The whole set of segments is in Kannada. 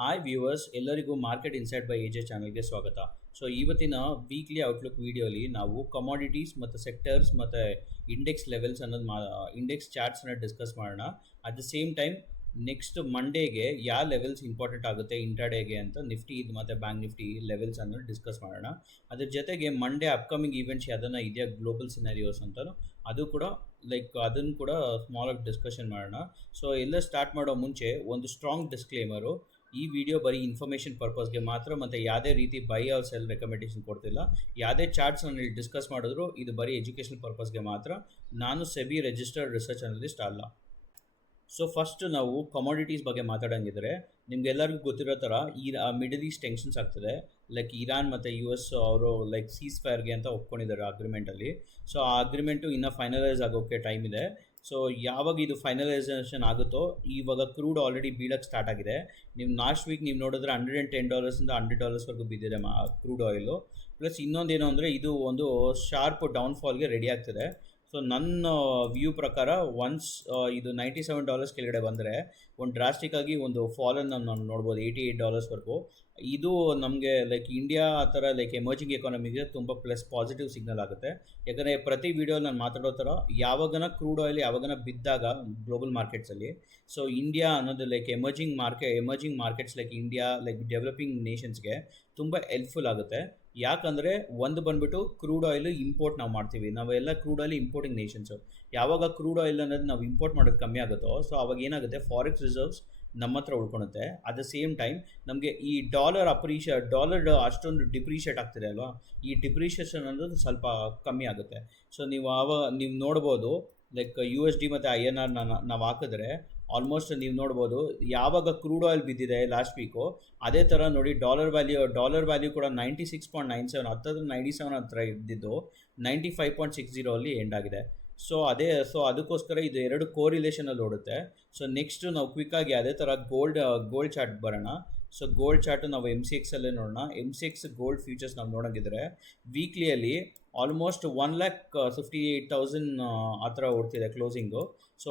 ಹಾಯ್ ವ್ಯೂವರ್ಸ್, ಎಲ್ಲರಿಗೂ ಮಾರ್ಕೆಟ್ ಇನ್ಸೈಟ್ ಬೈ ಎಜೆ ಚಾನಲ್ಗೆ ಸ್ವಾಗತ. ಸೊ ಇವತ್ತಿನ ವೀಕ್ಲಿ ಔಟ್ಲುಕ್ ವಿಡಿಯೋಲಿ ನಾವು ಕಮಾಡಿಟೀಸ್ ಮತ್ತು ಸೆಕ್ಟರ್ಸ್ ಮತ್ತು ಇಂಡೆಕ್ಸ್ ಲೆವೆಲ್ಸ್ ಅನ್ನೋದು ಇಂಡೆಕ್ಸ್ ಚಾರ್ಟ್ಸ್ನ ಡಿಸ್ಕಸ್ ಮಾಡೋಣ. At the same time next ಮಂಡೇಗೆ ಯಾವ ಲೆವೆಲ್ಸ್ ಇಂಪಾರ್ಟೆಂಟ್ ಆಗುತ್ತೆ ಇಂಟ್ರಾಡೇಗೆ ಅಂತ ನಿಫ್ಟಿ ಮತ್ತು ಬ್ಯಾಂಕ್ ನಿಫ್ಟಿ ಲೆವೆಲ್ಸ್ ಅನ್ನೋದು ಡಿಸ್ಕಸ್ ಮಾಡೋಣ. ಅದ್ರ ಜೊತೆಗೆ ಮಂಡೇ ಅಪ್ಕಮಿಂಗ್ ಈವೆಂಟ್ಸ್ ಯಾವುದನ್ನ ಇದೆಯಾ ಗ್ಲೋಬಲ್ ಸಿನಾರಿಯೋಸ್ ಅಂತಲೂ ಅದು ಕೂಡ ಅದನ್ನು ಕೂಡ ಸ್ಮಾಲಾಗಿ ಡಿಸ್ಕಷನ್ ಮಾಡೋಣ. ಸೊ ಎಲ್ಲ ಸ್ಟಾರ್ಟ್ ಮಾಡೋ ಮುಂಚೆ ಒಂದು ಸ್ಟ್ರಾಂಗ್ ಡಿಸ್ಕ್ಲೇಮರು, ಈ ವಿಡಿಯೋ ಬರೀ ಇನ್ಫಾರ್ಮೇಷನ್ ಪರ್ಪಸ್ಗೆ ಮಾತ್ರ ಮತ್ತು ಯಾವುದೇ ರೀತಿ ಬೈ ಆರ್ ಸೆಲ್ ರೆಕಮೆಂಡೇಷನ್ ಕೊಡ್ತಿಲ್ಲ. ಯಾವುದೇ ಚಾರ್ಟ್ಸ್ನಲ್ಲಿ ಡಿಸ್ಕಸ್ ಮಾಡಿದ್ರು ಇದು ಬರೀ ಎಜುಕೇಷನ್ ಪರ್ಪಸ್ಗೆ ಮಾತ್ರ. ನಾನು ಸೆಬಿ ರಿಜಿಸ್ಟರ್ಡ್ ರಿಸರ್ಚ್ ಅನಲಿಸ್ಟ್ ಅಲ್ಲ. ಸೊ ಫಸ್ಟ್ ನಾವು ಕಮಾಡಿಟೀಸ್ ಬಗ್ಗೆ ಮಾತಾಡೋಂಗಿದ್ರೆ, ನಿಮ್ಗೆಲ್ಲರಿಗೂ ಗೊತ್ತಿರೋ ಥರ ಮಿಡಲ್ ಈಸ್ಟ್ ಟೆನ್ಷನ್ಸ್ ಆಗ್ತದೆ. ಲೈಕ್ ಇರಾನ್ ಮತ್ತು US ಅವರು ಸೀಸ್ ಫೈರ್ಗೆ ಅಂತ ಒಪ್ಕೊಂಡಿದ್ದಾರೆ ಅಗ್ರಿಮೆಂಟಲ್ಲಿ. ಸೊ ಆ ಅಗ್ರಿಮೆಂಟು ಇನ್ನೂ ಫೈನಲೈಸ್ ಆಗೋಕ್ಕೆ ಟೈಮ್ ಇದೆ. ಸೊ ಯಾವಾಗ ಇದು ಫೈನಲೈಸೇಷನ್ ಆಗುತ್ತೋ, ಇವಾಗ ಕ್ರೂಡ್ ಆಲ್ರೆಡಿ ಬೀಳಕ್ಕೆ ಸ್ಟಾರ್ಟ್ ಆಗಿದೆ. ನೀವು ಲಾಸ್ಟ್ ವೀಕ್ ನೀವು ನೋಡಿದ್ರೆ $110 $100 ಬಿದ್ದಿದೆ ಕ್ರೂಡ್ ಆಯಿಲು. ಪ್ಲಸ್ ಇನ್ನೊಂದೇನು ಅಂದರೆ, ಇದು ಒಂದು ಶಾರ್ಪ್ ಡೌನ್ಫಾಲ್ಗೆ ರೆಡಿ ಆಗ್ತದೆ. ಸೊ ನನ್ನ ವ್ಯೂ ಪ್ರಕಾರ ಒನ್ಸ್ ಇದು $97 ಕೆಳಗಡೆ ಬಂದರೆ ಒಂದು ಡ್ರಾಸ್ಟಿಕ್ಕಾಗಿ ಒಂದು ಫಾಲನ್ನು ನಾವು ನೋಡ್ಬೋದು $88 ಇದು ನಮಗೆ ಇಂಡಿಯಾ ಆ ಥರ ಎಮರ್ಜಿಂಗ್ ಎಕಾನಮಿಗೆ ತುಂಬ ಪ್ಲಸ್ ಪಾಸಿಟಿವ್ ಸಿಗ್ನಲ್ ಆಗುತ್ತೆ. ಯಾಕಂದರೆ ಪ್ರತಿ ವೀಡಿಯೋ ನಾನು ಮಾತಾಡೋ ಥರ ಯಾವಾಗನ ಕ್ರೂಡ್ ಆಯಿಲ್ ಯಾವಾಗನ ಬಿದ್ದಾಗ ಗ್ಲೋಬಲ್ ಮಾರ್ಕೆಟ್ಸಲ್ಲಿ, ಸೊ ಇಂಡಿಯಾ ಅನ್ನೋದು ಎಮರ್ಜಿಂಗ್ ಮಾರ್ಕೆಟ್ಸ್ ಇಂಡಿಯಾ ಡೆವಲಪಿಂಗ್ ನೇಷನ್ಸ್ಗೆ ತುಂಬ ಹೆಲ್ಪ್ಫುಲ್ ಆಗುತ್ತೆ. ಯಾಕಂದರೆ ಒಂದು ಬಂದುಬಿಟ್ಟು ಕ್ರೂಡ್ ಆಯಿಲ್ ಇಂಪೋರ್ಟ್ ನಾವು ಮಾಡ್ತೀವಿ, ನಾವೆಲ್ಲ ಕ್ರೂಡ್ ಆಯಿಲ್ ಇಂಪೋರ್ಟಿಂಗ್ ನೇಷನ್ಸು. ಯಾವಾಗ ಕ್ರೂಡ್ ಆಯಿಲ್ ಅನ್ನೋದು ನಾವು ಇಂಪೋರ್ಟ್ ಮಾಡೋದು ಕಮ್ಮಿ ಆಗುತ್ತೋ, ಸೊ ಅವಾಗ ಏನಾಗುತ್ತೆ, ಫಾರೆಕ್ಸ್ ರಿಸರ್ವ್ಸ್ ನಮ್ಮ ಹತ್ರ ಉಳ್ಕೊಳುತ್ತೆ. ಅಟ್ ದ ಸೇಮ್ ಟೈಮ್ ನಮಗೆ ಈ ಡಾಲರ್ ಅಷ್ಟೊಂದು ಡಿಪ್ರಿಷಿಯೇಟ್ ಆಗ್ತಿದೆ ಅಲ್ವಾ, ಈ ಡಿಪ್ರಿಷಿಯೇಷನ್ ಅನ್ನೋದು ಸ್ವಲ್ಪ ಕಮ್ಮಿ ಆಗುತ್ತೆ. ಸೊ ನೀವು ನೋಡ್ಬೋದು USD ಮತ್ತು INR ನಾವು ಹಾಕಿದ್ರೆ ಆಲ್ಮೋಸ್ಟ್ ನೀವು ನೋಡ್ಬೋದು, ಯಾವಾಗ ಕ್ರೂಡ್ ಆಯಿಲ್ ಬಿದ್ದಿದೆ ಲಾಸ್ಟ್ ವೀಕು, ಅದೇ ಥರ ನೋಡಿ ಡಾಲರ್ ವ್ಯಾಲ್ಯೂ ಕೂಡ 96.97 ಹತ್ತಿರ 97 ಹತ್ರ ಇದ್ದಿದ್ದು 95.60 ಅಲ್ಲಿ ಎಂಡ್ ಆಗಿದೆ. ಸೊ ಅದಕ್ಕೋಸ್ಕರ ಇದು ಎರಡು ಕೋರಿಲೇಷನಲ್ಲಿ ಓಡುತ್ತೆ. ಸೊ ನೆಕ್ಸ್ಟು ನಾವು ಕ್ವಿಕ್ಕಾಗಿ ಅದೇ ಥರ ಗೋಲ್ಡ್ ಚಾರ್ಟ್ ಬರೋಣ. ಸೊ ಗೋಲ್ಡ್ ಚಾರ್ಟು ನಾವು MCX ಅಲ್ಲೇ ನೋಡೋಣ. MCX ಗೋಲ್ಡ್ ಫ್ಯೂಚರ್ಸ್ ನಾವು ನೋಡೋಂಗಿದ್ರೆ ವೀಕ್ಲಿಯಲ್ಲಿ ಆಲ್ಮೋಸ್ಟ್ 1,58,000 ಆ ಥರ ಓಡ್ತಿದೆ ಕ್ಲೋಸಿಂಗು. ಸೊ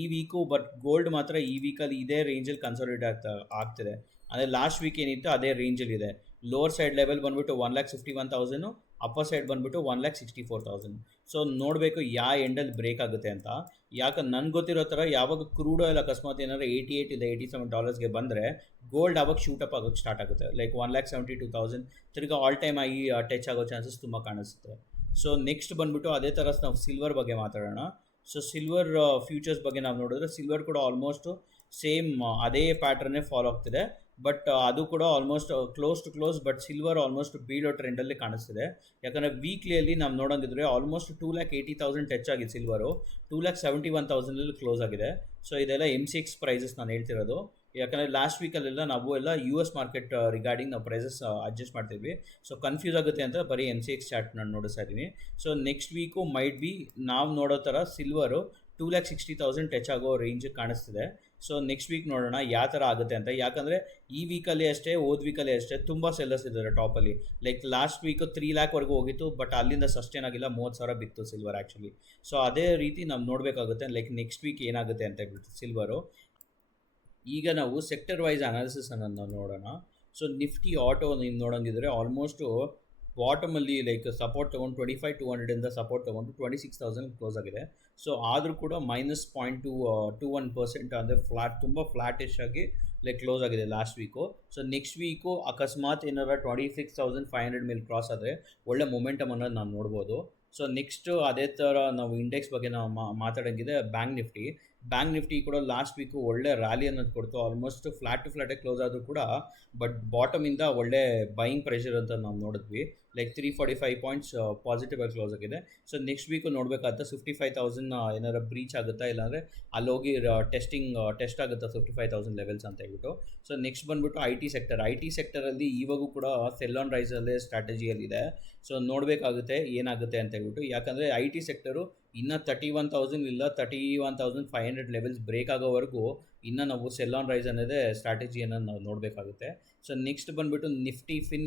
ಈ ವೀಕು ಗೋಲ್ಡ್ ಮಾತ್ರ ಈ ವೀಕಲ್ಲಿ ಇದೇ ರೇಂಜಲ್ಲಿ ಕನ್ಸಾಲಿಡೇಟ್ ಆಗ್ತಿದೆ. ಅಂದರೆ ಲಾಸ್ಟ್ ವೀಕ್ ಏನಿತ್ತು ಅದೇ ರೇಂಜಲ್ಲಿ ಇದೆ. ಲೋವರ್ ಸೈಡ್ ಲೆವೆಲ್ ಬಂದುಬಿಟ್ಟು 1,51,000, ಅಪ್ಪರ್ ಸೈಡ್ ಬಂದುಬಿಟ್ಟು 1,64,000. ಸೊ ನೋಡಬೇಕು ಯಾವ ಎಂಡಲ್ಲಿ ಬ್ರೇಕ್ ಆಗುತ್ತೆ ಅಂತ. ಯಾಕಂದ್ರೆ ನನಗೆ ಗೊತ್ತಿರೋ ಥರ ಯಾವಾಗ ಕ್ರೂಡ್ ಆಯಿಲ್ ಅಕಸ್ಮಾತ್ ಏನಾದ್ರು $88 ಇಲ್ಲ $87 ಬಂದರೆ ಗೋಲ್ಡ್ ಆವಾಗ ಶೂಟಪ್ ಆಗೋಕ್ಕೆ ಸ್ಟಾರ್ಟ್ ಆಗುತ್ತೆ. 1,72,000 ತಿರ್ಗಿ ಆಲ್ ಟೈಮ್ ಆಗಿ ಟಚ್ ಆಗೋ ಚಾನ್ಸಸ್ ತುಂಬ ಕಾಣಿಸುತ್ತೆ. ಸೊ ನೆಕ್ಸ್ಟ್ ಬಂದುಬಿಟ್ಟು ಅದೇ ಥರ ನಾವು ಸಿಲ್ವರ್ ಬಗ್ಗೆ ಮಾತಾಡೋಣ. ಸೊ ಸಿಲ್ವರ್ ಫ್ಯೂಚರ್ಸ್ ಬಗ್ಗೆ ನಾವು ನೋಡಿದ್ರೆ ಸಿಲ್ವರ್ ಕೂಡ ಆಲ್ಮೋಸ್ಟ್ ಸೇಮ್ ಅದೇ ಪ್ಯಾಟ್ರನ್ನೇ ಫಾಲೋ ಆಗ್ತಿದೆ. ಬಟ್ ಅದು ಕೂಡ almost close but silver almost ಬೀಳೋ ಟ್ರೆಂಡಲ್ಲಿ ಕಾಣಿಸ್ತಿದೆ. ಯಾಕಂದರೆ ವೀಕ್ಲಿಯಲ್ಲಿ ನಾವು ನೋಡೋಂಗಿದ್ರೆ ಆಲ್ಮೋಸ್ಟ್ 2,80,000 ಟಚ್ ಆಗಿದೆ ಸಿಲ್ವರು, 2,71,000 ಕ್ಲೋಸ್ ಆಗಿದೆ. ಸೊ ಇದೆಲ್ಲ MCX ಪ್ರೈಸಸ್ ನಾನು ಹೇಳ್ತಿರೋದು. ಯಾಕಂದರೆ ಲಾಸ್ಟ್ ವೀಕಲ್ಲೆಲ್ಲ ನಾವು ಎಲ್ಲ US ಮಾರ್ಕೆಟ್ ರಿಗಾರ್ಡಿಂಗ್ ನಾವು ಪ್ರೈಸಸ್ ಅಡ್ಜಸ್ಟ್ ಮಾಡ್ತೀವಿ. ಸೊ ಕನ್ಫ್ಯೂಸ್ ಆಗುತ್ತೆ ಅಂತ ಬರೀ MCX ಚಾರ್ಟ್ ನಾನು ನೋಡಿಸ್ತಾ ಇದ್ದೀನಿ. So next week might be ನಾವು ನೋಡೋ ಥರ ಸಿಲ್ವರು 2,60,000 ಟಚ್ ಆಗೋ ರೇಂಜ್ ಕಾಣಿಸ್ತಿದೆ. ಸೊ ನೆಕ್ಸ್ಟ್ ವೀಕ್ ನೋಡೋಣ ಯಾವ ಥರ ಆಗುತ್ತೆ ಅಂತ. ಯಾಕಂದರೆ ಈ ವೀಕಲ್ಲಿ ಅಷ್ಟೇ ವೀಕಲ್ಲಿ ಅಷ್ಟೇ ತುಂಬ ಸೆಲ್ಲರ್ಸ್ ಇದ್ದಾರೆ ಟಾಪಲ್ಲಿ. ಲಾಸ್ಟ್ ವೀಕು 3 ಲ್ಯಾಕ್ವರೆಗೂ ಹೋಗಿತ್ತು, ಬಟ್ ಅಲ್ಲಿಂದ ಸಸ್ಟೇನ್ ಆಗಿಲ್ಲ, 30,000 ಬಿತ್ತು ಸಿಲ್ವರ್ ಆ್ಯಕ್ಚುಲಿ. ಸೊ ಅದೇ ರೀತಿ ನಾವು ನೋಡಬೇಕಾಗುತ್ತೆ ನೆಕ್ಸ್ಟ್ ವೀಕ್ ಏನಾಗುತ್ತೆ ಅಂತ ಹೇಳ್ಬಿಟ್ಟು ಸಿಲ್ವರು. ಈಗ ನಾವು ಸೆಕ್ಟರ್ ವೈಸ್ ಅನಾಲಿಸಿಸ್ ಅನ್ನೋದು ನಾವು ನೋಡೋಣ. ಸೊ ನಿಫ್ಟಿ ಆಟೋ ನೀವು ನೋಡೋಂಗಿದ್ರೆ ಆಲ್ಮೋಸ್ಟು ಬಾಟಮಲ್ಲಿ ಸಪೋರ್ಟ್ ತೊಗೊಂಡು 25,200 ಸಪೋರ್ಟ್ ತೊಗೊಂಡು 26,000 ಕ್ಲೋಸ್ ಆಗಿದೆ. ಸೊ ಆದರೂ ಕೂಡ -0.21% ಅಂದರೆ ತುಂಬ ಫ್ಲಾಟಿಶ್ ಆಗಿ ಕ್ಲೋಸ್ ಆಗಿದೆ last week. So next week ಅಕಸ್ಮಾತ್ ಏನಾರ 26,500 ಮೇಲೆ ಕ್ರಾಸ್ ಆದರೆ ಒಳ್ಳೆ ಮೊಮೆಂಟಮ್ ಅನ್ನೋದು ನಾವು ನೋಡ್ಬೋದು. ಸೊ ನೆಕ್ಸ್ಟು ಅದೇ ಥರ ನಾವು ಇಂಡೆಕ್ಸ್ ಬಗ್ಗೆ ನಾವು ಮಾತಾಡೋಂಗಿದೆ ಬ್ಯಾಂಕ್ ನಿಫ್ಟಿ ಕೂಡ ಲಾಸ್ಟ್ ವೀಕು ಒಳ್ಳೆ ರ್ಯಾಲಿ ಅನ್ನೋದು ಕೊಡ್ತು. ಆಲ್ಮೋಸ್ಟ್ ಫ್ಲಾಟ್ ಟು ಫ್ಲಾಟೇ ಕ್ಲೋಸ್ ಆದರೂ ಕೂಡ ಬಟ್ ಬಾಟಮಿಂದ ಒಳ್ಳೆ ಬೈಯಿಂಗ್ ಪ್ರೆಷರ್ ಅಂತ ನಾವು ನೋಡಿದ್ವಿ. 345 ಪಾಯಿಂಟ್ಸ್ ಪಾಸಿಟಿವ್ ಆಗಿ ಕ್ಲೋಸ್ ಆಗಿದೆ. ಸೊ ನೆಕ್ಸ್ಟ್ ವೀಕು ನೋಡಬೇಕಾದ 55,000 ಏನಾರು ಬ್ರೀಚ್ ಆಗುತ್ತಾ, ಇಲ್ಲಾಂದರೆ ಅಲ್ಲೋಗಿ ಟೆಸ್ಟ್ ಆಗುತ್ತಾ 55,000 ಲೆವೆಲ್ಸ್ ಅಂತ ಹೇಳ್ಬಿಟ್ಟು. ಸೊ ನೆಕ್ಸ್ಟ್ ಬಂದುಬಿಟ್ಟು ಐ ಟಿ ಸೆಕ್ಟರಲ್ಲಿ ಇವಾಗೂ ಕೂಡ ಸೆಲ್ ಆನ್ ರೈಸಲ್ಲೇ ಸ್ಟ್ರಾಟಜಿಯಲ್ಲಿದೆ. ಸೊ ನೋಡಬೇಕಾಗುತ್ತೆ ಏನಾಗುತ್ತೆ ಅಂತ ಹೇಳ್ಬಿಟ್ಟು. ಯಾಕಂದರೆ IT ಸೆಕ್ಟರು ಇನ್ನೂ 31,000 ಇಲ್ಲ 31,500 ಲೆವೆಲ್ಸ್ ಬ್ರೇಕ್ ಆಗೋವರೆಗೂ ಇನ್ನು ನಾವು ಸೆಲ್ ಆನ್ ರೈಸ್ ಅನ್ನೋದೇ ಸ್ಟ್ರಾಟಜಿಯನ್ನು ನಾವು ನೋಡಬೇಕಾಗುತ್ತೆ. ಸೊ ನೆಕ್ಸ್ಟ್ ಬಂದುಬಿಟ್ಟು ಫಿನ್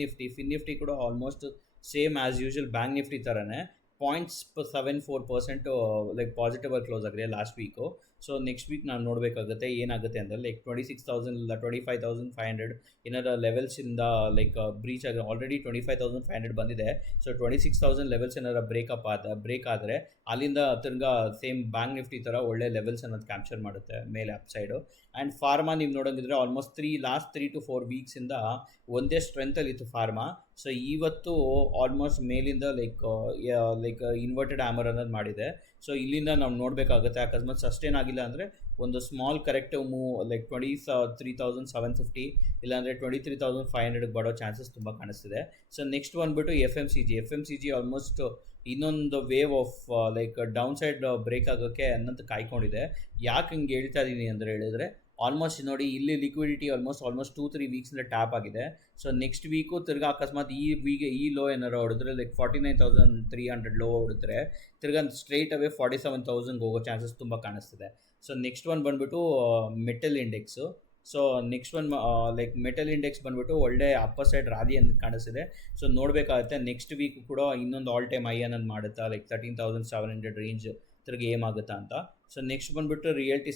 ನಿಫ್ಟಿ ಕೂಡ almost same as usual bank Nifty ಥರನೇ 0.74% ಪಾಸಿಟಿವ್ ಆಗಿ ಕ್ಲೋಸ್ ಆಗಿದೆ last week. So next week ನಾವು ನೋಡಬೇಕಾಗುತ್ತೆ ಏನಾಗುತ್ತೆ ಅಂದರೆ ಲೈಕ್ 26,000 ಇಲ್ಲ 25,500 ಏನಾರ ಲೆವೆಲ್ಸಿಂದ ಲೈಕ್ ಬ್ರೀಚ್ ಆಗಿ ಆಲ್ರೆಡಿ 25,500 ಬಂದಿದೆ. ಸೊ 26,000 ಲೆವೆಲ್ಸ್ ಏನಾರ ಬ್ರೇಕ್ ಆದರೆ ಅಲ್ಲಿಂದ ತಿರ್ಗಾ ಸೇಮ್ ಬ್ಯಾಂಕ್ ನಿಫ್ಟಿ ಥರ ಒಳ್ಳೆ ಲೆವೆಲ್ಸ್ ಅನ್ನೋದು ಕ್ಯಾಪ್ಚರ್ ಮಾಡುತ್ತೆ ಮೇಲೆ ಅಪ್ಸೈಡು. ಆ್ಯಂಡ್ ಫಾರ್ಮಾ ನೀವು ನೋಡೋಂಗಿದ್ರೆ ಆಲ್ಮೋಸ್ಟ್ ಲಾಸ್ಟ್ 3 to 4 ವೀಕ್ಸಿಂದ ಒಂದೇ ಸ್ಟ್ರೆಂತಲ್ಲಿತ್ತು ಫಾರ್ಮಾ. ಸೊ ಇವತ್ತು ಆಲ್ಮೋಸ್ಟ್ ಮೇಲಿಂದ ಲೈಕ್ ಇನ್ವರ್ಟೆಡ್ ಹ್ಯಾಮರ್ ಅನ್ನೋದು ಮಾಡಿದೆ. ಸೊ ಇಲ್ಲಿಂದ ನಾವು ನೋಡಬೇಕಾಗುತ್ತೆ, ಅಕಸ್ಮಾತ್ ಸಸ್ಟೇನ್ ಆಗಿಲ್ಲ ಅಂದರೆ ಒಂದು ಸ್ಮಾಲ್ ಕರೆಕ್ಟಿವ್ ಮೂವ್ ಲೈಕ್ 23,750 ಇಲ್ಲಾಂದರೆ 23,500ಗೆ ಬರೋ ಚಾನ್ಸಸ್ ತುಂಬ ಕಾಣಿಸ್ತಿದೆ. ಸೊ ನೆಕ್ಸ್ಟ್ ಬಂದುಬಿಟ್ಟು F M C G almost ಇನ್ನೊಂದು wave of like down side break ಆಗೋಕ್ಕೆ ಅನ್ನಂತ ಕಾಯ್ಕೊಂಡಿದೆ. ಯಾಕೆ ಹಿಂಗೆ ಹೇಳ್ತಾ ಇದ್ದೀನಿ ಅಂದರೆ ಹೇಳಿದರೆ ಆಲ್ಮೋಸ್ಟ್ ನೋಡಿ ಇಲ್ಲಿ ಲಿಕ್ವಿಡಿಟಿ ಆಲ್ಮೋಸ್ಟ್ 2-3 ವೀಕ್ಸಿಂದ ಟ್ಯಾಪ್ ಆಗಿದೆ. ಸೊ ನೆಕ್ಸ್ಟ್ ವೀಕು ತಿರ್ಗಾ ಅಕಸ್ಮಾತ್ ಈ ಲೋ ಏನಾರು ಹೊಡೆದ್ರೆ ಲೈಕ್ 49,300 ಲೋ ಹೊಡೆದ್ರೆ ತಿರ್ಗಾ ಸ್ಟ್ರೈಟ್ ಅವೇ 47,000ಗೆ ಹೋಗೋ ಚಾನ್ಸಸ್ ತುಂಬ ಕಾಣಿಸ್ತಿದೆ. ಸೊ ನೆಕ್ಸ್ಟ್ ಒನ್ ಬಂದುಬಿಟ್ಟು metal index. So next one like metal index ಬಂದುಬಿಟ್ಟು ಒಳ್ಳೆ ಅಪ್ಪರ್ ಸೈಡ್ ರಾಲಿ ಅಂತ ಕಾಣಿಸ್ತಿದೆ. ಸೊ ನೋಡಬೇಕಾಗುತ್ತೆ ನೆಕ್ಸ್ಟ್ ವೀಕ್ ಕೂಡ ಇನ್ನೊಂದು ಆಲ್ ಟೈಮ್ ಹೈ ಅನ್ನೋದು ಮಾಡುತ್ತಾ ಲೈಕ್ 13,700 ರೇಂಜ್ ತಿರ್ಗಿ ಏಮಾಗುತ್ತಾ ಅಂತ. ಸೊ ನೆಕ್ಸ್ಟ್ ಬಂದುಬಿಟ್ಟು ರಿಯಲ್ಟಿ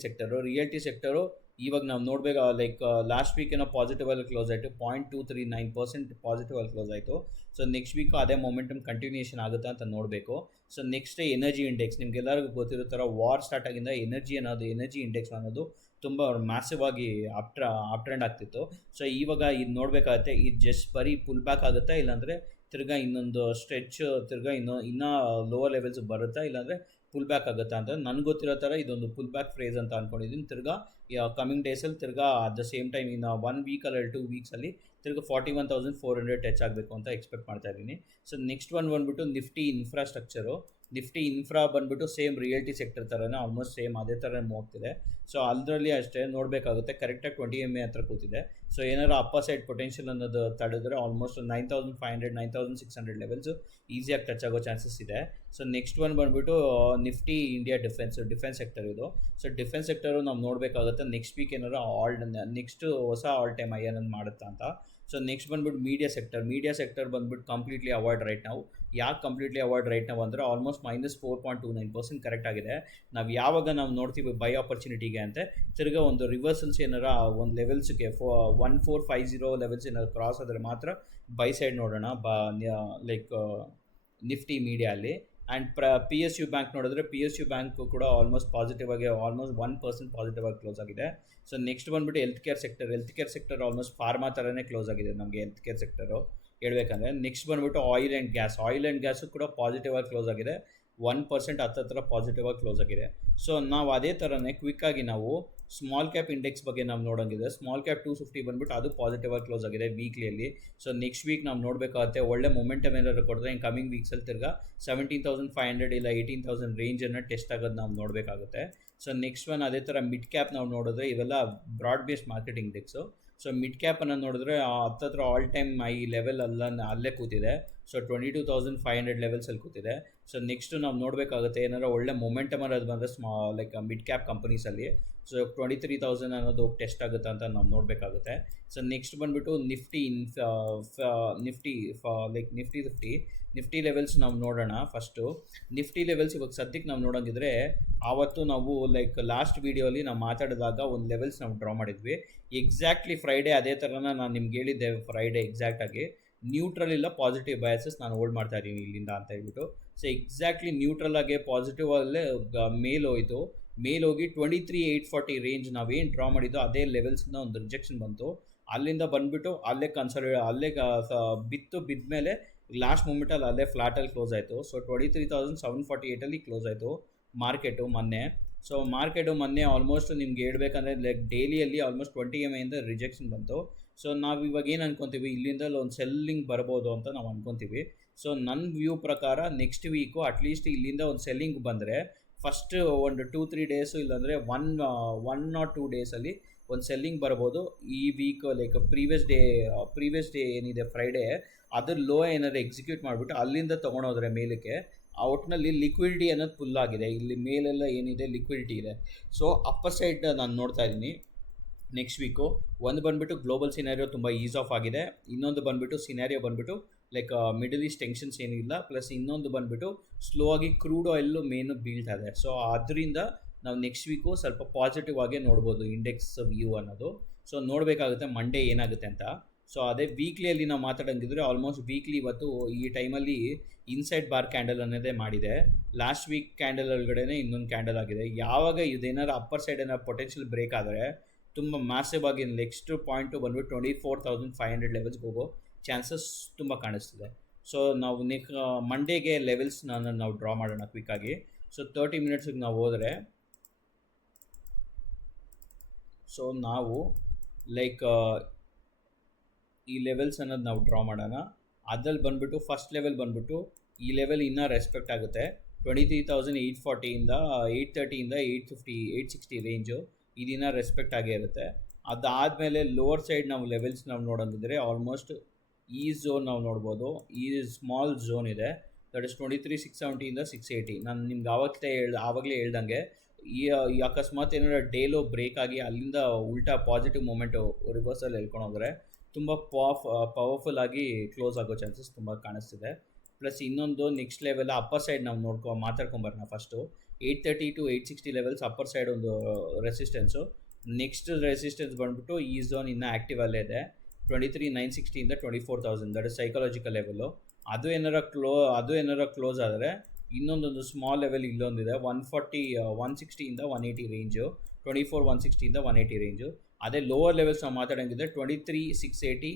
ಸೆಕ್ಟರು ಇವಾಗ ನಾವು ನೋಡಬೇಕು ಲೈಕ್ ಲಾಸ್ಟ್ ವೀಕ್ ಏನೋ ಪಾಸಿಟಿವ್ ಅಲ್ಲಿ ಕ್ಲೋಸ್ ಆಯಿತು, 0.239% ಪಾಸಿಟಿವ್ ಅಲ್ಲಿ ಕ್ಲೋಸ್ ಆಯಿತು. ಸೊ ನೆಕ್ಸ್ಟ್ ವೀಕು ಅದೇ ಮೊಮೆಂಟಮ್ ಕಂಟಿನ್ಯೂಷನ್ ಆಗುತ್ತಾ ಅಂತ ನೋಡಬೇಕು. ಸೊ ನೆಕ್ಸ್ಟ್ ಎನರ್ಜಿ ಇಂಡೆಕ್ಸ್, ನಿಮ್ಗೆಲ್ಲರಿಗೂ ಗೊತ್ತಿರೋ ಥರ ವಾರ್ ಸ್ಟಾರ್ಟ್ ಆಗಿಂದ ಎನರ್ಜಿ ಇಂಡೆಕ್ಸ್ ಅನ್ನೋದು ತುಂಬ ಮ್ಯಾಸಿವ್ ಆಗಿ ಅಪ್ ಟ್ರೆಂಡ್ ಆಗ್ತಿತ್ತು. ಸೊ ಇವಾಗ ಇದು ನೋಡಬೇಕಾಗತ್ತೆ, ಇದು ಜಸ್ಟ್ ಬರೀ ಪುಲ್ ಬ್ಯಾಕ್ ಆಗುತ್ತಾ ಇಲ್ಲಾಂದರೆ ತಿರ್ಗಾ ಇನ್ನೊಂದು ಸ್ಟ್ರೆಚ್ ತಿರ್ಗಾ ಇನ್ನೂ ಲೋವರ್ ಲೆವೆಲ್ಸ್ ಬರುತ್ತಾ ಇಲ್ಲಾಂದರೆ ಪುಲ್ ಬ್ಯಾಕ್ ಆಗುತ್ತಾ ಅಂತ. ನನಗೆ ಗೊತ್ತಿರೋ ಥರ ಇದೊಂದು ಪುಲ್ ಬ್ಯಾಕ್ ಫ್ರೇಸ್ ಅಂತ ಅಂದ್ಕೊಂಡಿದ್ದೀನಿ. ತಿರ್ಗಾ ಕಮಿಂಗ್ ಡೇಸಲ್ಲಿ ತಿರ್ಗಾ ಅಟ್ ದ ಸೇಮ್ ಟೈಮ್ ಇನ್ನು 1 ವೀಕಲ್ಲಿ 2 ವೀಕ್ಸಲ್ಲಿ ತಿರ್ಗಾ 41,400 ಟಚ್ ಆಗಬೇಕು ಅಂತ ಎಕ್ಸ್ಪೆಕ್ಟ್ ಮಾಡ್ತಾ ಇದ್ದೀನಿ. ಸೊ ನೆಕ್ಸ್ಟ್ ಒನ್ ಬಂದುಬಿಟ್ಟು ನಿಫ್ಟಿ ಇನ್ಫ್ರಾ ಬಂದುಬಿಟ್ಟು ಸೇಮ್ ರಿಯಲ್ಟಿ ಸೆಕ್ಟರ್ ಥರನೇ ಆಲ್ಮೋಸ್ಟ್ ಸೇಮ್ ಅದೇ ಥರ ಹೋಗ್ತಿದೆ. ಸೊ ಅದರಲ್ಲಿ ಅಷ್ಟೇ ನೋಡಬೇಕಾಗುತ್ತೆ, ಕರೆಕ್ಟಾಗಿ 20 MA ಹತ್ರ ಕೂತಿದೆ. ಸೊ ಏನಾರು ಅಪ್ಪರ್ ಸೈಡ್ ಪೊಟೆನ್ಷಿಯಲ್ ಅನ್ನೋದು ತಡೆದ್ರೆ ಆಲ್ಮೋಸ್ಟ್ 9,500 9,600 ಲೆವೆಲ್ಸು ಈಸಿಯಾಗಿ ಟಚ್ ಆಗೋ ಚಾನ್ಸಸ್ ಇದೆ. ಸೊ ನೆಕ್ಸ್ಟ್ ಒನ್ ಬಂದುಬಿಟ್ಟು ನಿಫ್ಟಿ ಇಂಡಿಯಾ ಡಿಫೆನ್ಸ್ ಸೆಕ್ಟರ್ ಇದು. ಸೊ ಡಿಫೆನ್ಸ್ ಸೆಕ್ಟರು ನಾವು ನೋಡಬೇಕಾಗುತ್ತೆ ನೆಕ್ಸ್ಟ್ ವೀಕ್ ಏನಾರು ನೆಕ್ಸ್ಟ್ ಹೊಸ ಆಲ್ ಟೈಮ್ ಹೈ ಅನ್ನೋದು ಮಾಡುತ್ತಾ ಅಂತ. ಸೊ ನೆಕ್ಸ್ಟ್ ಬಂದುಬಿಟ್ಟು ಮೀಡಿಯಾ ಸೆಕ್ಟರ್ ಬಂದುಬಿಟ್ಟು ಕಂಪ್ಲೀಟ್ಲಿ ಅವಾಯ್ಡ್ ರೈಟ್ ನಾವು. ಯಾಕೆ ಕಂಪ್ಲೀಟ್ಲಿ ಅವಾಯ್ಡ್ ರೈಟ್ ನಾವು ಅಂದರೆ ಆಲ್ಮೋಸ್ಟ್ -4.29% ಕರೆಕ್ಟ್ ಆಗಿದೆ. ನಾವು ಯಾವಾಗ ನಾವು ನೋಡ್ತೀವಿ ಬೈ ಆಪರ್ಚುನಿಟಿಗೆ ಅಂತ ತಿರ್ಗಾ ಒಂದು ರಿವರ್ಸಲ್ಸ್ ಏನಾರ ಒಂದು ಲೆವೆಲ್ಸ್ಗೆ 1450 ಲೆವೆಲ್ಸ್ ಏನಾದ್ರು ಕ್ರಾಸ್ ಆದರೆ ಮಾತ್ರ ಬೈ ಸೈಡ್ ನೋಡೋಣ ಲೈಕ್ ನಿಫ್ಟಿ ಮೀಡಿಯಾ ಅಲ್ಲಿ. ಆ್ಯಂಡ್ PSU ಬ್ಯಾಂಕ್ ನೋಡಿದ್ರೆ PSU ಬ್ಯಾಂಕ್ ಕೂಡ ಆಲ್ಮೋಸ್ಟ್ ಪಾಸಿಟಿವ್ ಆಗಿ ಆಲ್ಮೋಸ್ಟ್ 1% ಪಾಸಿಟಿವ್ ಆಗಿ ಕ್ಲೋಸ್ ಆಗಿದೆ. ಸೊ ನೆಕ್ಸ್ಟ್ ಬಂದುಬಿಟ್ಟು health care sector almost pharma ಥರನೇ ಕ್ಲೋಸ್ ಆಗಿದೆ ನಮಗೆ ಹೆಲ್ತ್ ಕೇರ್ ಸೆಕ್ಟರು ಹೇಳ್ಬೇಕಂದ್ರೆ. ನೆಕ್ಸ್ಟ್ ಬಂದುಬಿಟ್ಟು ಆಯಿಲ್ ಆ್ಯಂಡ್ ಗ್ಯಾಸು ಕೂಡ ಪಾಸಿಟಿವ್ ಆಗಿ ಕ್ಲೋಸ್ ಆಗಿದೆ, 1% ಹತ್ತತ್ರ ಪಾಸಿಟಿವ್ ಆಗಿ ಕ್ಲೋಸ್ ಆಗಿದೆ. ಸೊ ನಾವು ಅದೇ ಥರನೇ ಕ್ವಿಕ್ಕಾಗಿ ನಾವು ಸ್ಮಾಲ್ ಕ್ಯಾಪ್ ಇಂಡೆಕ್ಸ್ ಬಗ್ಗೆ ನಾವು ನೋಡೋಂಗಿದೆ. ಸ್ಮಾಲ್ ಕ್ಯಾಪ್ 250 ಬಂದುಬಿಟ್ಟು ಅದು ಪಾಸಿಟಿವ್ ಆಗಿ ಕ್ಲೋಸ್ ಆಗಿದೆ ವೀಕ್ಲಿಯಲ್ಲಿ. ಸೊ ನೆಕ್ಸ್ಟ್ ವೀಕ್ ನಾವು ನೋಡಬೇಕಾಗುತ್ತೆ ಒಳ್ಳೆ ಮೊಮೆಂಟಮ್ ಏನಾದ್ರು ಕೊಡ್ತಾರೆ ಇನ್ನು ಕಮಿಂಗ್ ವೀಕ್ಸಲ್ಲಿ ತಿರ್ಗಾ 17,500 ಇಲ್ಲ 18,000 ರೇಂಜನ್ನು ಟೆಸ್ಟ್ ಆಗೋದು ನಾವು ನೋಡಬೇಕಾಗುತ್ತೆ. ಸೊ ನೆಕ್ಸ್ಟ್ ಒನ್ ಅದೇ ಥರ ಮಿಡ್ ಕ್ಯಾಪ್ ನಾವು ನೋಡಿದ್ರೆ ಇವೆಲ್ಲ broad based market index. So mid ಕ್ಯಾಪನ್ನು ನೋಡಿದ್ರೆ ಹತ್ತತ್ರ ಆಲ್ ಟೈಮ್ ಹೈ ಲೆವೆಲ್ ಅಲ್ಲೇ ಕೂತಿದೆ. ಸೊ 22,500 ಲೆವೆಲ್ಸಲ್ಲಿ ಕೂತಿದೆ. ಸೊ ನೆಕ್ಸ್ಟು ನಾವು ನೋಡಬೇಕಾಗುತ್ತೆ ಏನಾರು ಒಳ್ಳೆ ಮೊಮೆಂಟಮ್ ಅನ್ನೋದು ಬಂದರೆ ಲೈಕ್ ಮಿಡ್ ಕ್ಯಾಪ್ ಕಂಪನೀಸಲ್ಲಿ. ಸೊ 23,000 ಅನ್ನೋದು ಟೆಸ್ಟ್ ಆಗುತ್ತೆ ಅಂತ ನಾವು ನೋಡಬೇಕಾಗುತ್ತೆ. ಸೊ ನೆಕ್ಸ್ಟ್ ಬಂದುಬಿಟ್ಟು ನಿಫ್ಟಿ ಲೆವೆಲ್ಸ್ ನಾವು ನೋಡೋಣ. ಫಸ್ಟು ನಿಫ್ಟಿ ಲೆವೆಲ್ಸ್ ಇವಾಗ ಸದ್ಯಕ್ಕೆ ನಾವು ನೋಡೋಂಗಿದ್ರೆ ಆವತ್ತು ನಾವು ಲೈಕ್ ಲಾಸ್ಟ್ ವೀಡಿಯೋಲಿ ನಾವು ಮಾತಾಡಿದಾಗ ಒಂದು ಲೆವೆಲ್ಸ್ ನಾವು ಡ್ರಾ ಮಾಡಿದ್ವಿ. ಎಕ್ಸಾಕ್ಟ್ಲಿ ಫ್ರೈಡೇ ಅದೇ ಥರನ ನಾನು ನಿಮ್ಗೆ ಹೇಳಿದ್ದೆ, ಫ್ರೈಡೇ ಎಕ್ಸಾಕ್ಟಾಗಿ ನ್ಯೂಟ್ರಲ್ ಇಲ್ಲ ಪಾಸಿಟಿವ್ ಬಯಾಸಸ್ ನಾನು ಹೋಲ್ಡ್ ಮಾಡ್ತಾ ಇದ್ದೀನಿ ಇಲ್ಲಿಂದ ಅಂತ ಹೇಳ್ಬಿಟ್ಟು. ಸೊ ಎಕ್ಸಾಕ್ಟ್ಲಿ ನ್ಯೂಟ್ರಲ್ ಆಗಿ ಪಾಸಿಟಿವ್ ಅಲ್ಲೇ ಮೇಲೋಗಿ 23,840 ರೇಂಜ್ ನಾವೇನು ಡ್ರಾ ಮಾಡಿದ್ದೋ ಅದೇ ಲೆವೆಲ್ಸಿಂದ ಒಂದು ರಿಜೆಕ್ಷನ್ ಬಂತು. ಅಲ್ಲಿಂದ ಬಂದುಬಿಟ್ಟು ಅಲ್ಲೇ ಬಿದ್ದ ಮೇಲೆ ಲಾಸ್ಟ್ ಮೂಮೆಂಟಲ್ಲಿ ಅಲ್ಲೇ ಫ್ಲಾಟಲ್ಲಿ ಕ್ಲೋಸ್ ಆಯಿತು. ಸೊ 23,748 ಕ್ಲೋಸ್ ಆಯಿತು ಮಾರ್ಕೆಟು ಮೊನ್ನೆ. ಸೊ ಮಾರ್ಕೆಟು ಮೊನ್ನೆ ಆಲ್ಮೋಸ್ಟ್ ನಿಮ್ಗೆ ಹೇಳ್ಬೇಕಂದ್ರೆ ಲೈಕ್ ಡೈಲಿಯಲ್ಲಿ ಆಲ್ಮೋಸ್ಟ್ 20 MA ಇಂದ ರಿಜೆಕ್ಷನ್ ಬಂತು. ಸೊ ನಾವು ಇವಾಗ ಏನು ಅನ್ಕೊತೀವಿ, ಇಲ್ಲಿಂದ ಒಂದು ಸೆಲ್ಲಿಂಗ್ ಬರ್ಬೋದು ಅಂತ ನಾವು ಅನ್ಕೊತೀವಿ. ಸೊ ನನ್ನ ವ್ಯೂ ಪ್ರಕಾರ ನೆಕ್ಸ್ಟ್ ವೀಕು ಅಟ್ಲೀಸ್ಟ್ ಇಲ್ಲಿಂದ ಒಂದು ಸೆಲ್ಲಿಂಗ್ ಬಂದರೆ ಫಸ್ಟ್ ಒಂದು 2-3 ಡೇಸು ಇಲ್ಲಾಂದರೆ 1 or 2 ಡೇಸಲ್ಲಿ ಒಂದು ಸೆಲ್ಲಿಂಗ್ ಬರ್ಬೋದು. ಈ ವೀಕ್ ಲೈಕ್ ಪ್ರೀವಿಯಸ್ ಡೇ ಏನಿದೆ ಫ್ರೈಡೇ ಅದ್ರ ಲೋ ಏನಾದ್ರು ಎಕ್ಸಿಕ್ಯೂಟ್ ಮಾಡಿಬಿಟ್ಟು ಅಲ್ಲಿಂದ ತೊಗೊಂಡೋದ್ರೆ ಮೇಲಕ್ಕೆ ಒಟ್ಟಿನಲ್ಲಿ ಲಿಕ್ವಿಡಿಟಿ ಅನ್ನೋದು ಫುಲ್ ಆಗಿದೆ. ಇಲ್ಲಿ ಮೇಲೆಲ್ಲ ಏನಿದೆ ಲಿಕ್ವಿಡಿಟಿ ಇದೆ. ಸೊ ಅಪ್ಪರ್ ಸೈಡ್ ನಾನು ನೋಡ್ತಾ ಇದ್ದೀನಿ ನೆಕ್ಸ್ಟ್ ವೀಕು. ಒಂದು ಬಂದುಬಿಟ್ಟು ಗ್ಲೋಬಲ್ ಸಿನಾರಿಯೋ ತುಂಬ ಈಸ್ ಆಫ್ ಆಗಿದೆ. ಇನ್ನೊಂದು ಬಂದುಬಿಟ್ಟು ಸಿನಾರಿಯೋ ಬಂದುಬಿಟ್ಟು ಲೈಕ್ ಮಿಡಲ್ ಈಸ್ಟ್ ಟೆನ್ಷನ್ಸ್ ಏನಿಲ್ಲ. ಪ್ಲಸ್ ಇನ್ನೊಂದು ಬಂದುಬಿಟ್ಟು ಸ್ಲೋ ಆಗಿ ಕ್ರೂಡ್ ಆಯಿಲ್ಲು ಮೇನು ಬೀಳ್ತಾ ಇದೆ. ಸೊ ಅದರಿಂದ ನಾವು ನೆಕ್ಸ್ಟ್ ವೀಕು ಸ್ವಲ್ಪ ಪಾಸಿಟಿವ್ ಆಗೇ ನೋಡ್ಬೋದು ಇಂಡೆಕ್ಸ್ ವ್ಯೂ ಅನ್ನೋದು. ಸೊ ನೋಡಬೇಕಾಗುತ್ತೆ ಮಂಡೇ ಏನಾಗುತ್ತೆ ಅಂತ. ಸೊ ಅದೇ ವೀಕ್ಲಿಯಲ್ಲಿ ನಾವು ಮಾತಾಡೋಂಗಿದ್ರೆ ಆಲ್ಮೋಸ್ಟ್ ವೀಕ್ಲಿ ಇವತ್ತು ಈ ಟೈಮಲ್ಲಿ ಇನ್ಸೈಡ್ ಬಾರ್ ಕ್ಯಾಂಡಲ್ ಅನ್ನೋದೇ ಮಾಡಿದೆ. ಲಾಸ್ಟ್ ವೀಕ್ ಕ್ಯಾಂಡಲ್ ಒಳಗಡೆ ಇನ್ನೊಂದು ಕ್ಯಾಂಡಲ್ ಆಗಿದೆ. ಯಾವಾಗ ಇದೇನಾರು ಅಪ್ಪರ್ ಸೈಡ್ ಏನಾರು ಪೊಟೆನ್ಷಿಯಲ್ ಬ್ರೇಕ್ ಆದರೆ ತುಂಬ ಮ್ಯಾಸಿವ್ ಆಗಿ ನೆಕ್ಸ್ಟ್ ಪಾಯಿಂಟು ಬಂದ್ಬಿಟ್ಟು 24,500 ಲೆವೆಲ್ಸ್ಗೆ ಹೋಗೋ ಚಾನ್ಸಸ್ ತುಂಬ ಕಾಣಿಸ್ತಿದೆ. ಸೊ ನಾವು ಮಂಡೇಗೆ ಲೆವೆಲ್ಸ್ನ ನಾವು ಡ್ರಾ ಮಾಡೋಣ ಕ್ವಿಕ್ಕಾಗಿ. ಸೊ 30 ಮಿನಿಟ್ಸಿಗೆ ನಾವು ಹೋದರೆ ಸೊ ನಾವು ಲೈಕ್ ಈ ಲೆವೆಲ್ಸ್ ಅನ್ನೋದು ನಾವು ಡ್ರಾ ಮಾಡೋಣ. ಅದ್ರಲ್ಲಿ ಬಂದುಬಿಟ್ಟು ಫಸ್ಟ್ ಲೆವೆಲ್ ಬಂದುಬಿಟ್ಟು ಈ ಲೆವೆಲ್ ಇನ್ನೂ ರೆಸ್ಪೆಕ್ಟ್ ಆಗುತ್ತೆ. 23,840ಇಂದ 830ಇಂದ 850 860 ರೇಂಜು ಇದಿನ್ನ ರೆಸ್ಪೆಕ್ಟ್ ಆಗೇ ಇರುತ್ತೆ. ಅದಾದಮೇಲೆ ಲೋವರ್ ಸೈಡ್ ನಾವು ಲೆವೆಲ್ಸ್ ನಾವು ನೋಡೋಂಗಿದ್ರೆ ಆಲ್ಮೋಸ್ಟ್ ಈ ಝೋನ್ ನಾವು ನೋಡ್ಬೋದು. ಈ ಸ್ಮಾಲ್ ಝೋನ್ ಇದೆ, ದಟ್ ಇಸ್ 23,670ಇಂದ 680. ನಾನು ನಿಮ್ಗೆ ಆವಾಗಲೇ ಹೇಳ್ದಂಗೆ ಈ ಅಕಸ್ಮಾತ್ ಏನಾದ್ರು ಡೇಲೋ ಬ್ರೇಕ್ ಆಗಿ ಅಲ್ಲಿಂದ ಉಲ್ಟಾ ಪಾಸಿಟಿವ್ ಮೂಮೆಂಟು ರಿವರ್ಸಲ್ಲಿ ಹೇಳ್ಕೊಂಡು ಹೋದರೆ ತುಂಬ ಪವರ್ಫುಲ್ ಆಗಿ ಕ್ಲೋಸ್ ಆಗೋ ಚಾನ್ಸಸ್ ತುಂಬ ಕಾಣಿಸ್ತಿದೆ. ಪ್ಲಸ್ ಇನ್ನೊಂದು ನೆಕ್ಸ್ಟ್ ಲೆವೆಲ್ ಅಪ್ಪರ್ ಸೈಡ್ ನಾವು ಮಾತಾಡ್ಕೊಂಬರೋಣ. First 830 to 860 levels upper side ಒಂದು ರೆಸಿಸ್ಟೆನ್ಸು. ನೆಕ್ಸ್ಟ್ ರೆಸಿಸ್ಟೆನ್ಸ್ ಬಂದುಬಿಟ್ಟು ಈ ಝೋನ್ ಇನ್ನೂ ಆ್ಯಕ್ಟಿವ್ ಅಲ್ಲೇ ಇದೆ, 23,960ಇಂದ 24,000, ದಟ್ ಇಸ್ ಸೈಕಾಲಜಿಕಲ್ ಲೆವೆಲ್ಲು. ಅದು ಏನಾರ ಕ್ಲೋಸ್ ಆದರೆ ಇನ್ನೊಂದೊಂದು ಸ್ಮಾಲ್ ಲೆವೆಲ್ ಇಲ್ಲೊಂದಿದೆ, 140 160ಇಂದ 180 ರೇಂಜು, 24,160ಇಂದ 180 ರೇಂಜು. ಅದೇ ಲೋವರ್ ಲೆವೆಲ್ಸ್ ನಾವು ಮಾತಾಡೋಂಗಿದ್ರೆ 23,680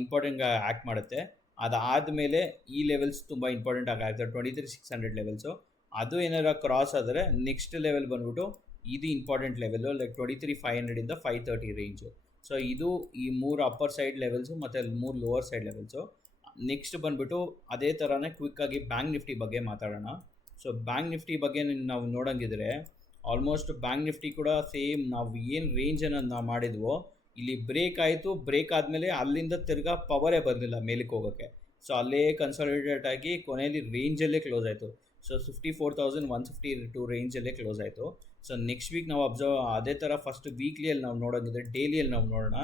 ಇಂಪಾರ್ಟೆಂಟ್ ಆ್ಯಕ್ಟ್ ಮಾಡುತ್ತೆ. ಅದಾದಮೇಲೆ ಈ ಲೆವೆಲ್ಸ್ ತುಂಬ ಇಂಪಾರ್ಟೆಂಟ್ ಆಗುತ್ತೆ, 23,600 ಲೆವೆಲ್ಸು. ಅದು ಏನಾರ ಕ್ರಾಸ್ ಆದರೆ ನೆಕ್ಸ್ಟ್ ಲೆವೆಲ್ ಬಂದ್ಬಿಟ್ಟು ಇದು ಇಂಪಾರ್ಟೆಂಟ್ ಲೆವೆಲ್ಲು, ಲೈಕ್ 23,500ಇಂದ 530 ರೇಂಜು. ಸೊ ಇದು ಈ 3 ಅಪ್ಪರ್ ಸೈಡ್ ಲೆವೆಲ್ಸು ಮತ್ತು 3 ಲೋವರ್ ಸೈಡ್ ಲೆವೆಲ್ಸು. ನೆಕ್ಸ್ಟ್ ಬಂದುಬಿಟ್ಟು ಅದೇ ಥರನೇ ಕ್ವಿಕ್ಕಾಗಿ ಬ್ಯಾಂಕ್ ನಿಫ್ಟಿ ಬಗ್ಗೆ ಮಾತಾಡೋಣ. ಸೊ ಬ್ಯಾಂಕ್ ನಿಫ್ಟಿ ಬಗ್ಗೆ ನಾವು ನೋಡೋಂಗಿದ್ರೆ ಆಲ್ಮೋಸ್ಟ್ ಬ್ಯಾಂಕ್ ನಿಫ್ಟಿ ಕೂಡ ಸೇಮ್ ನಾವು ಏನು ರೇಂಜನ್ನು ನಾವು ಮಾಡಿದ್ವೋ ಇಲ್ಲಿ ಬ್ರೇಕ್ ಆಯಿತು. ಬ್ರೇಕ್ ಆದಮೇಲೆ ಅಲ್ಲಿಂದ ತಿರ್ಗಾ ಪವರೇ ಬಂದಿಲ್ಲ ಮೇಲಕ್ಕೆ ಹೋಗೋಕ್ಕೆ. ಸೊ ಅಲ್ಲೇ ಕನ್ಸಾಲಿಡೇಟ್ ಆಗಿ ಕೊನೆಯಲ್ಲಿ ರೇಂಜಲ್ಲೇ ಕ್ಲೋಸ್ ಆಯಿತು. ಸೊ 54,152 ರೇಂಜಲ್ಲೇ ಕ್ಲೋಸ್ ಆಯಿತು. ಸೊ ನೆಕ್ಸ್ಟ್ ವೀಕ್ ನಾವು ಅದೇ ಥರ ಫಸ್ಟ್ ವೀಕ್ಲಿಯಲ್ಲಿ ನಾವು ನೋಡೋಂಗಿದ್ರೆ ಡೈಲಿಯಲ್ಲಿ ನಾವು ನೋಡೋಣ.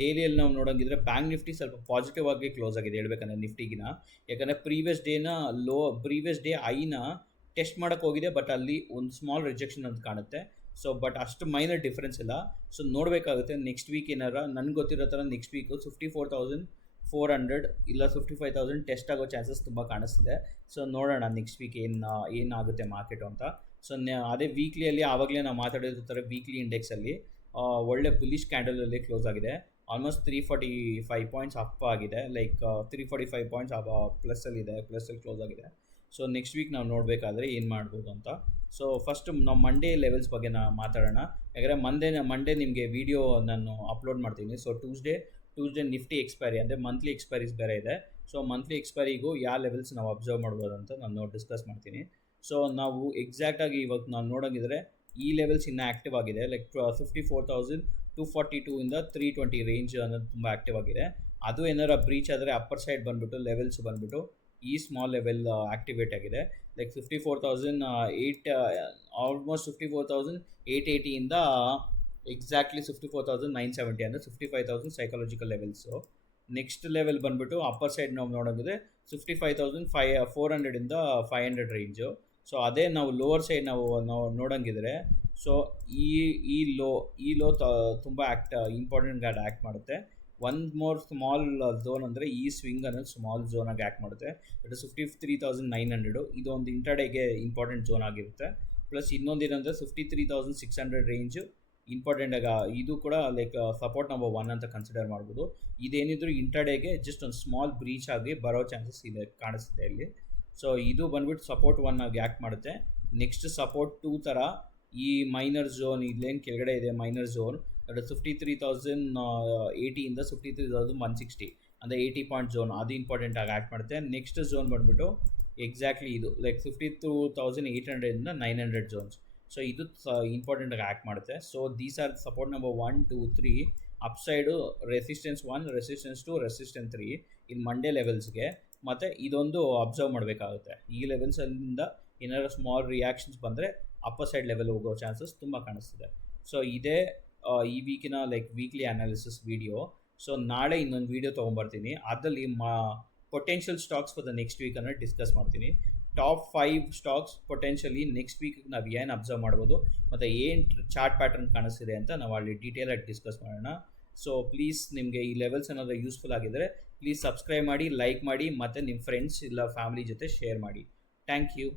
ಡೈಲಿಯಲ್ಲಿ ನಾವು ನೋಡೋಂಗಿದ್ರೆ ಬ್ಯಾಂಕ್ ನಿಫ್ಟಿ ಸ್ವಲ್ಪ ಪಾಸಿಟಿವ್ ಆಗಿ ಕ್ಲೋಸ್ ಆಗಿದೆ ಹೇಳ್ಬೇಕಂದ್ರೆ ನಿಫ್ಟಿಗಿನ. ಯಾಕಂದರೆ ಪ್ರೀವಿಯಸ್ ಡೇ ಐನ ಟೆಸ್ಟ್ ಮಾಡೋಕ್ಕೆ ಹೋಗಿದೆ, ಬಟ್ ಅಲ್ಲಿ ಒಂದು ಸ್ಮಾಲ್ ರಿಜೆಕ್ಷನ್ ಅಂತ ಕಾಣುತ್ತೆ. ಸೊ ಬಟ್ ಅಷ್ಟು ಮೈನರ್ ಡಿಫ್ರೆನ್ಸ್ ಇಲ್ಲ. ಸೊ ನೋಡಬೇಕಾಗುತ್ತೆ ನೆಕ್ಸ್ಟ್ ವೀಕ್ ಏನಾರ ನನಗೆ ಗೊತ್ತಿರೋ ಥರ ನೆಕ್ಸ್ಟ್ ವೀಕು 54,400 ಇಲ್ಲ 55,000 ಟೆಸ್ಟ್ ಆಗೋ ಚಾನ್ಸಸ್ ತುಂಬ ಕಾಣಿಸ್ತಿದೆ. ಸೊ ನೋಡೋಣ ನೆಕ್ಸ್ಟ್ ವೀಕ್ ಏನಾಗುತ್ತೆ ಮಾರ್ಕೆಟು ಅಂತ. ಸೊ ಅದೇ ವೀಕ್ಲಿಯಲ್ಲಿ ಆವಾಗಲೇ ನಾವು ಮಾತಾಡಿರೋ ಥರ ವೀಕ್ಲಿ ಇಂಡೆಕ್ಸಲ್ಲಿ ಒಳ್ಳೆ ಬುಲಿಶ್ ಕ್ಯಾಂಡಲಲ್ಲಿ ಕ್ಲೋಸ್ ಆಗಿದೆ. ಆಲ್ಮೋಸ್ಟ್ 345 ಪಾಯಿಂಟ್ಸ್ ಅಪ್ ಆಗಿದೆ, ಲೈಕ್ 345 ಪಾಯಿಂಟ್ಸ್ ಪ್ಲಸ್ಸಲ್ಲಿ ಕ್ಲೋಸ್ ಆಗಿದೆ. ಸೊ ನೆಕ್ಸ್ಟ್ ವೀಕ್ ನಾವು ನೋಡಬೇಕಾದ್ರೆ ಏನು ಮಾಡ್ಬೋದು ಅಂತ. ಸೊ ಫಸ್ಟ್ ನಾವು ಮಂಡೇ ಲೆವೆಲ್ಸ್ ಬಗ್ಗೆ ಮಾತಾಡೋಣ. ಯಾಕಂದರೆ ಮಂಡೇ ನಿಮಗೆ ವಿಡಿಯೋ ನಾನು ಅಪ್ಲೋಡ್ ಮಾಡ್ತೀನಿ. ಸೊ ಟ್ಯೂಸ್ಡೇ ನಿಫ್ಟಿ ಎಕ್ಸ್ಪೈರಿ ಅಂದರೆ ಮಂತ್ಲಿ ಎಕ್ಸ್ಪೈರೀಸ್ ಬೇರೆ ಇದೆ. ಸೊ ಮಂತ್ಲಿ ಎಕ್ಸ್ಪೈರಿಗೂ ಯಾವ ಲೆವೆಲ್ಸ್ ನಾವು ಅಬ್ಸರ್ವ್ ಮಾಡ್ಬೋದು ಅಂತ ನಾನು ಡಿಸ್ಕಸ್ ಮಾಡ್ತೀನಿ. ಸೊ ನಾವು ಎಕ್ಸಾಕ್ಟಾಗಿ ಇವಾಗ ನಾವು ನೋಡೋಂಗಿದ್ರೆ ಈ ಲೆವೆಲ್ಸ್ ಇನ್ನೂ ಆ್ಯಕ್ಟಿವ್ ಆಗಿದೆ, ಲೈಕ್ 54,242ಇಂದ 320 ರೇಂಜ್ ಅನ್ನೋದು ತುಂಬ ಆ್ಯಕ್ಟಿವ್ ಆಗಿದೆ. ಅದು ಏನಾರ ಬ್ರೀಚ್ ಆದರೆ ಅಪ್ಪರ್ ಸೈಡ್ ಬಂದುಬಿಟ್ಟು ಲೆವೆಲ್ಸ್ ಬಂದುಬಿಟ್ಟು ಈ ಸ್ಮಾಲ್ ಲೆವೆಲ್ ಆ್ಯಕ್ಟಿವೇಟ್ ಆಗಿದೆ, ಲೈಕ್ 54,800 ಆಲ್ಮೋಸ್ಟ್ 54,880ಇಂದ ಎಕ್ಸಾಕ್ಟ್ಲಿ 54,970 ಅಂದರೆ 55,000 ಸೈಕಾಲಜಿಕಲ್ ಲೆವೆಲ್ಸು. ನೆಕ್ಸ್ಟ್ ಲೆವೆಲ್ ಬಂದುಬಿಟ್ಟು ಅಪ್ಪರ್ ಸೈಡ್ ನಾವು ನೋಡೋಂಗಿದ್ರೆ 55,400ಇಂದ 500 ರೇಂಜು. ಸೊ ಅದೇ ನಾವು ಲೋವರ್ ಸೈಡ್ ನಾವು ನೋಡೋಂಗಿದ್ರೆ ಸೊ ಈ ಲೋ ತುಂಬ ಇಂಪಾರ್ಟೆಂಟ್ ಆಗಿ ಆ್ಯಕ್ಟ್ ಮಾಡುತ್ತೆ. ಒಂದು ಮೋರ್ ಸ್ಮಾಲ್ ಝೋನ್ ಅಂದರೆ ಈ ಸ್ವಿಂಗ್ ಅನ್ನೋದು ಸ್ಮಾಲ್ ಝೋನಾಗಿ ಆ್ಯಕ್ಟ್ ಮಾಡುತ್ತೆ, ದಟ್ ಇಸ್ 53,900. ಇದು ಒಂದು ಇಂಟರ್ಡೇಗೆ ಇಂಪಾರ್ಟೆಂಟ್ ಝೋನ್ ಆಗಿರುತ್ತೆ. ಪ್ಲಸ್ ಇನ್ನೊಂದೇನೆಂದರೆ 53,600 ರೇಂಜು ಇಂಪಾರ್ಟೆಂಟಾಗಿ ಇದು ಕೂಡ ಲೈಕ್ ಸಪೋರ್ಟ್ ನಂಬರ್ 1 ಅಂತ ಕನ್ಸಿಡರ್ ಮಾಡ್ಬೋದು. ಇದೇನಿದ್ರು ಇಂಟರ್ಡೇಗೆ ಜಸ್ಟ್ ಒಂದು ಸ್ಮಾಲ್ ಬ್ರೀಚ್ ಆಗಿ ಬರೋ ಚಾನ್ಸಸ್ ಇದೆ ಕಾಣಿಸುತ್ತೆ ಇಲ್ಲಿ. ಸೊ ಇದು ಬಂದ್ಬಿಟ್ಟು ಸಪೋರ್ಟ್ 1 ಆಗಿ ಆ್ಯಕ್ಟ್ ಮಾಡುತ್ತೆ. ನೆಕ್ಸ್ಟ್ ಸಪೋರ್ಟ್ 2 ಥರ ಈ ಮೈನರ್ ಝೋನ್ ಇಲ್ಲೇನು ಕೆಳಗಡೆ ಇದೆ ಮೈನರ್ ಝೋನ್, ದಟ್ ಇಸ್ 53,080ಇಂದ 53,160 ಅಂದರೆ 80 ಪಾಯಿಂಟ್ ಝೋನ್, ಅದು ಇಂಪಾರ್ಟೆಂಟಾಗಿ ಆ್ಯಕ್ಟ್ ಮಾಡುತ್ತೆ. ನೆಕ್ಸ್ಟ್ ಝೋನ್ ಬಂದುಬಿಟ್ಟು ಎಕ್ಸಾಕ್ಟ್ಲಿ ಇದು ಲೈಕ್ 52,800ಇಂದ 900 ಝೋನ್ಸ್. ಸೊ ಇದು ಇಂಪಾರ್ಟೆಂಟಾಗಿ ಆ್ಯಕ್ಟ್ ಮಾಡುತ್ತೆ. So these are support number 1 2 3. Upside resistance 1, resistance 2, resistance 3 ಇನ್ನು ಮಂಡೇ ಲೆವೆಲ್ಸ್ಗೆ. ಮತ್ತು ಇದೊಂದು ಅಬ್ಸರ್ವ್ ಮಾಡಬೇಕಾಗುತ್ತೆ, ಈ ಲೆವೆಲ್ಸಲ್ಲಿಂದ ಏನಾದ್ರು ಸ್ಮಾಲ್ ರಿಯಾಕ್ಷನ್ಸ್ ಬಂದರೆ ಅಪ್ಪರ್ ಸೈಡ್ ಲೆವೆಲ್ ಹೋಗೋ ಚಾನ್ಸಸ್ ತುಂಬ ಕಾಣಿಸ್ತಿದೆ. ಸೊ ಇದೇ ಈ ವೀಕಿನ like weekly analysis video. So ನಾಳೆ ಇನ್ನೊಂದು ವೀಡಿಯೋ ತೊಗೊಂಬರ್ತೀನಿ, ಅದರಲ್ಲಿ potential stocks for the next ವೀಕನ್ನು ಡಿಸ್ಕಸ್ ಮಾಡ್ತೀನಿ. Top 5 stocks potentially next week ನಾವು ಏನು ಅಬ್ಸರ್ವ್ ಮಾಡ್ಬೋದು ಮತ್ತು ಏನು ಚಾರ್ಟ್ ಪ್ಯಾಟರ್ನ್ ಕಾಣಿಸ್ತಿದೆ ಅಂತ ನಾವು ಅಲ್ಲಿ ಡೀಟೇಲಾಗಿ ಡಿಸ್ಕಸ್ ಮಾಡೋಣ. ಸೊ ಪ್ಲೀಸ್ ನಿಮಗೆ ಈ ಲೆವೆಲ್ಸ್ ಏನಾದರೂ ಯೂಸ್ಫುಲ್ ಆಗಿದ್ದರೆ ಪ್ಲೀಸ್ ಸಬ್ಸ್ಕ್ರೈಬ್ ಮಾಡಿ, ಲೈಕ್ ಮಾಡಿ, ಮತ್ತು ನಿಮ್ಮ ಫ್ರೆಂಡ್ಸ್ ಇಲ್ಲ ಫ್ಯಾಮಿಲಿ ಜೊತೆ ಶೇರ್ ಮಾಡಿ. Thank you.